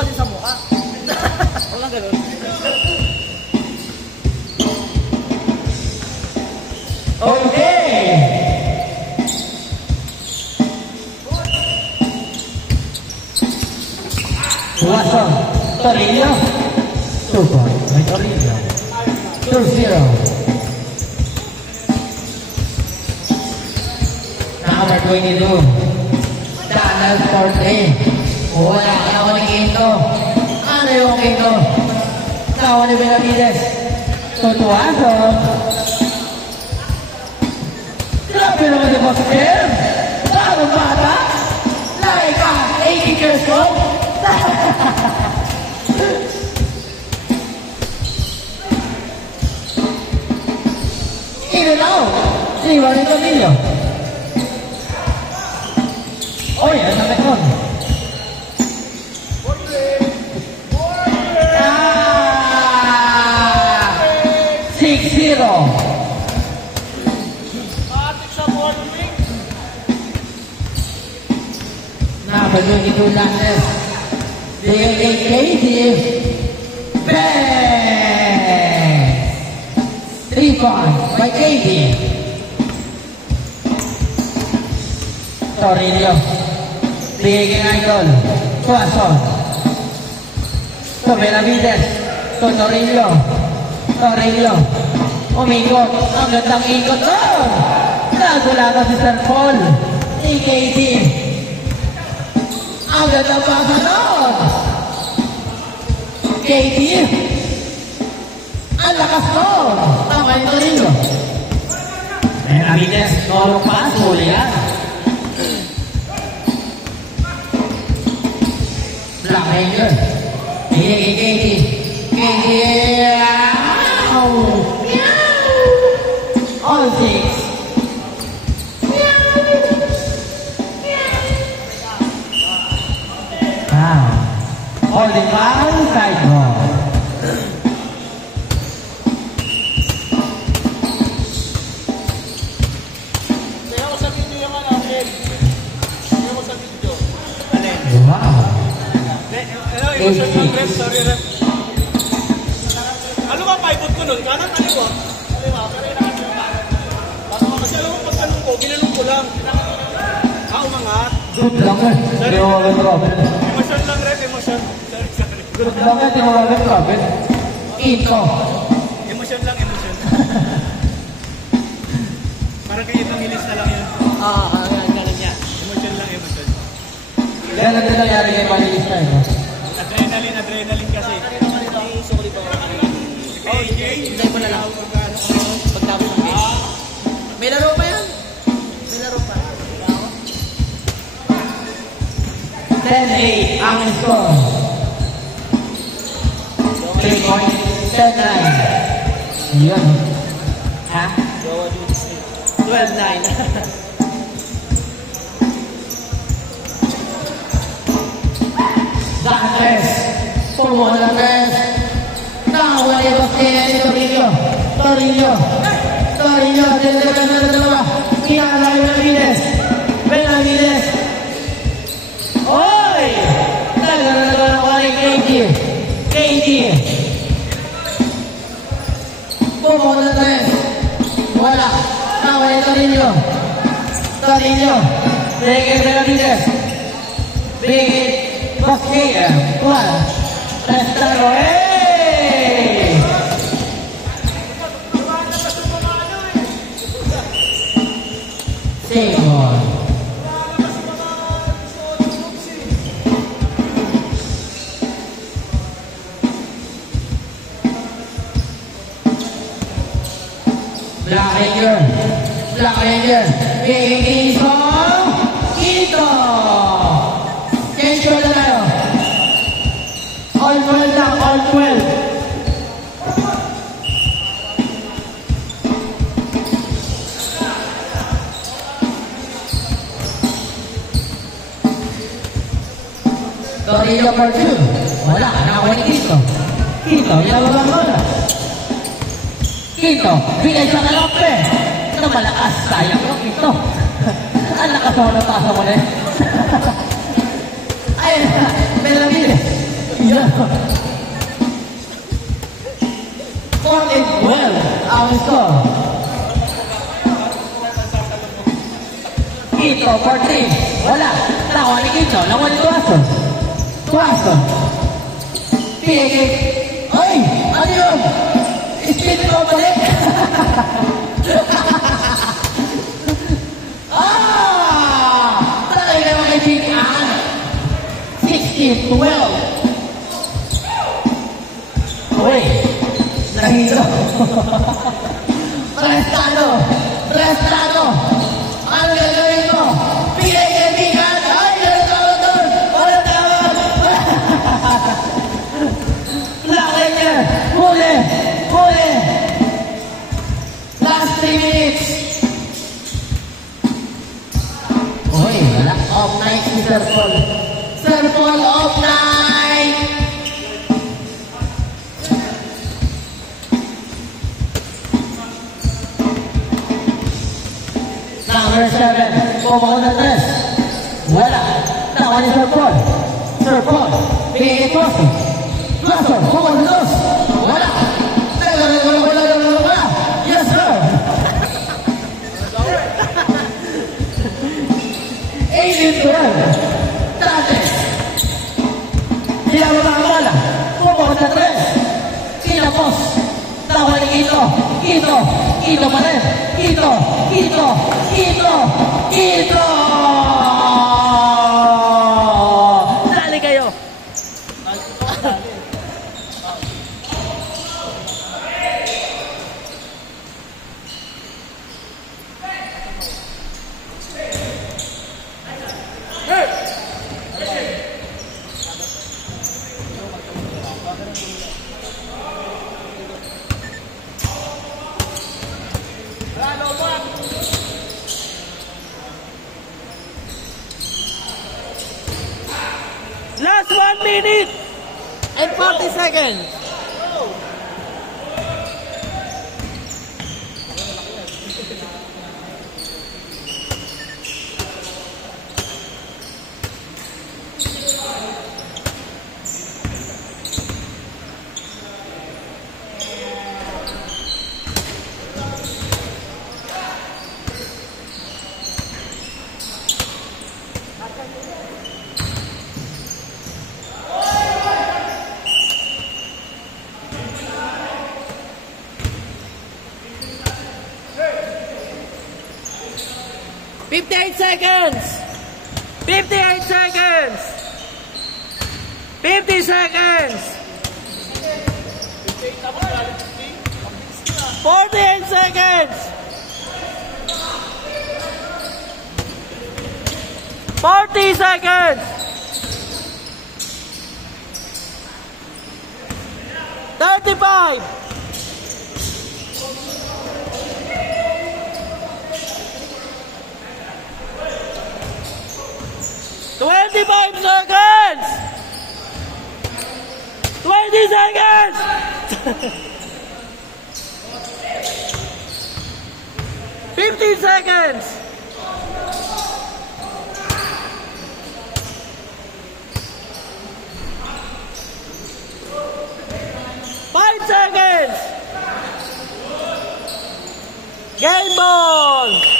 kasi sa mukha. Walang ganun. Okay! Watson, Torino. 2 points by Torino. 2-0. Number 22. Daniel Forte. Wala ka na ko ni Quinto. Ano yung Quinto? Tawa ni Benavides. Tutuaso. Grabe naman yung Pascal. Bagong bata. Like 80 years old. Inalaw. Si Juan Camillo. Oh yeah, sa likod. 6-0. Number 22 Landes. Casey. Bang! 3 points by Casey. Torino. Biging idol. Tuason. To Benavides. To Torino. Torino. Umikot. Ang gandang ikot. Oh! Nagula ka si Sir Paul. Si Casey. Ang gandang basa doon. Casey. Ang lakas doon. Tama yung Torino. Benavides. Norong pass. Huli yan. Black Ranger. Casey. All 6. Holding foul, side ball. Kaya ko sa video yung ano, Ed. Kaya ko sa video. Alin? Wow. Emotion lang, Rep. Sorry, Rep. Ano ba, paibot ko nun? Kanan, kaliwa? Kaliwa, pero inakasya pa. Kasi alam mo, pag tanong ko, ginanong ko lang. Umangat. Good lang eh. Tinawagan Robin. Emotion lang, Rep. Emotion. Sorry. Good lang eh. Tinawagan Robin. Ito. Emotion lang, emotion. Parang kayo itong ilis na lang yun. Ganun niya. Emotion lang, emotion. Yan ang nangyari kay Malinis na eh. Adrenaline kasi. Sorry ba? Hindi mo na lang. Pagtapos ng game. May laro pa yan? May laro pa. 10-8 ang score. 3 points, 10-9. Yun. Ha? 12-9. Dantes. Pulmo na Dantes. Nakawala yung bakteria ni Torino. Dalawa na dalawa. Kinakala yung Benavides. Oy! Dalawa na wala yung Casey. Pulmo na Dantes. Wala. Nakawala yung Torino. Bigit Benavides. Bigit Bakteria. One. Restaro. Hey! Sable. Black Ranger. Biging Quinto. Change ko na tayo. All 12 lang, all 12. Torino for 2. Wala, nakakuha ni Quinto. Ilababang bola. Quinto, bigay sa Kalope. Ito malakas, sayang mo, Quinto. Ang lakas ako na pasa mo na eh. Ayun, Benavides. Yellow. 14-12 ang score. Quito, 14. Wala. Tawa ni Quito. Lawan ni Tuason. Tuason. Pigil. Ay! Ano yun? Spin ko balik. Talaga naman kaibigan. 16-12. Uy! Nahilo. Prestado. Prestado. Ano gagawin mo? Pigay kaibigan. Ay! Walang tawag doon. Walang tawag. Lakay niya. Huli. Huli. Last 3 minutes. Uy, wala. Off night si Sir Paul. Sir Paul, off night. Number 7. Pumaw na 3. Wala. Tawa ni Sir Paul. Sir Paul. Bigay Tuason. Tuason. Pumaw na 2. Wala. Wala. Yes, sir. 18-12. Dati. Sila makakala. Pumaw na 3. Kinapos. Tawa ni Quito. Quito. Quito pa rin. Quito. Quito. Quito. Quito. Dali kayo. Last 1 minute and 40 seconds. $58 seconds. 58 seconds. 50 seconds. 48 seconds. 40 seconds. 35. 25 seconds! 20 seconds! 15 seconds! 5 seconds! Game ball!